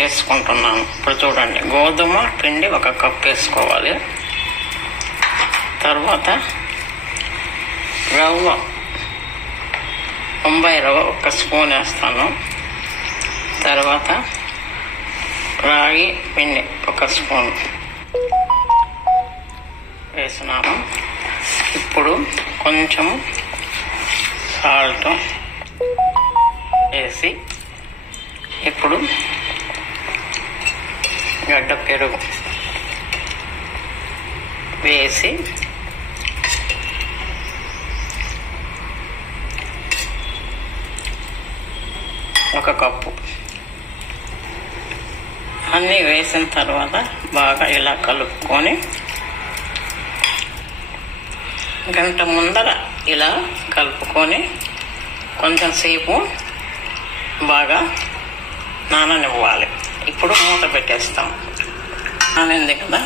తీసుకుంటున్నాను. ఇప్పుడు చూడండి, గోధుమ పిండి 1 కప్ వేసుకోవాలి. తర్వాత రవ్వ, బొంబాయి రవ్వ 1 స్పూన్ వేస్తాను. తర్వాత రాగి పిండి 1 స్పూన్ వేసినాను. ఇప్పుడు కొంచెం సాల్ట్ వేసి, ఇప్పుడు గడ్డ పెరుగు వేసి ఒక కప్పు అన్నీ వేసిన తర్వాత బాగా ఇలా కలుపుకొని గంట ముందర ఇలా కలుపుకొని కొంచెం సేపు బాగా నాననివ్వాలి. ఇప్పుడు మూత పెట్టేస్తాం. నానింది కదా,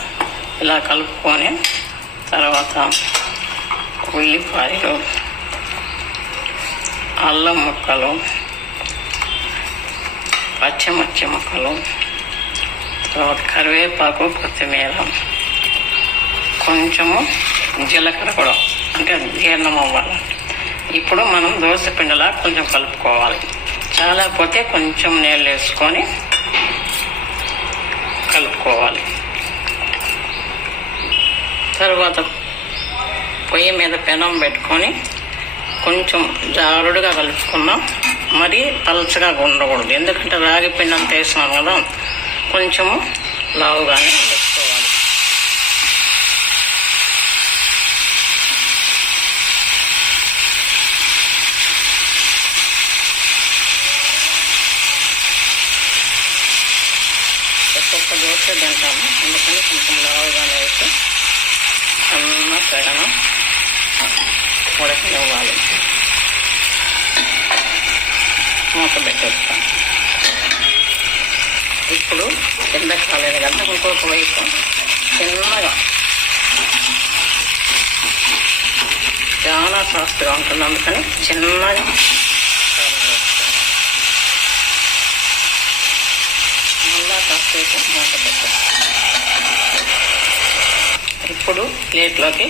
ఇలా కలుపుకొని తర్వాత ఉల్లిపాయలు, అల్లం ముక్కలు, పచ్చిమిర్చి ముక్కలు, తర్వాత కరివేపాకు, కొత్తిమీర, కొంచెము జీలకర్ర కూడా, అంటే జీర్ణం అవ్వాలి. ఇప్పుడు మనం దోశ పిండిలా కొంచెం కలుపుకోవాలి. చాలాపోతే కొంచెం నీళ్ళు వేసుకొని కలుపుకోవాలి. తర్వాత పొయ్యి మీద పెనం పెట్టుకొని కొంచెం జారుడుగా కలుపుకున్నాం. మరీ పలచగా ఉండకూడదు, ఎందుకంటే రాగి పిండి అంతా వేసినాం కదా, కొంచెము లావుగానే వేసుకోవాలి. ఒక్కొక్క దోశ తింటాము, అందుకని కొంచెం లావుగానే వేసి సన్న సగనం ఉడకనివ్వాలి. మూత పెట్టేస్తాం. ఇప్పుడు కింద కాలేదు కదా, ఇంకొక వైపు చిన్నగా చాలా సాఫ్ట్గా ఉంటుంది, అందుకని చిన్నగా మళ్ళా కాసేపు మూత పెట్టేస్తాం. ఇప్పుడు ప్లేట్లోకి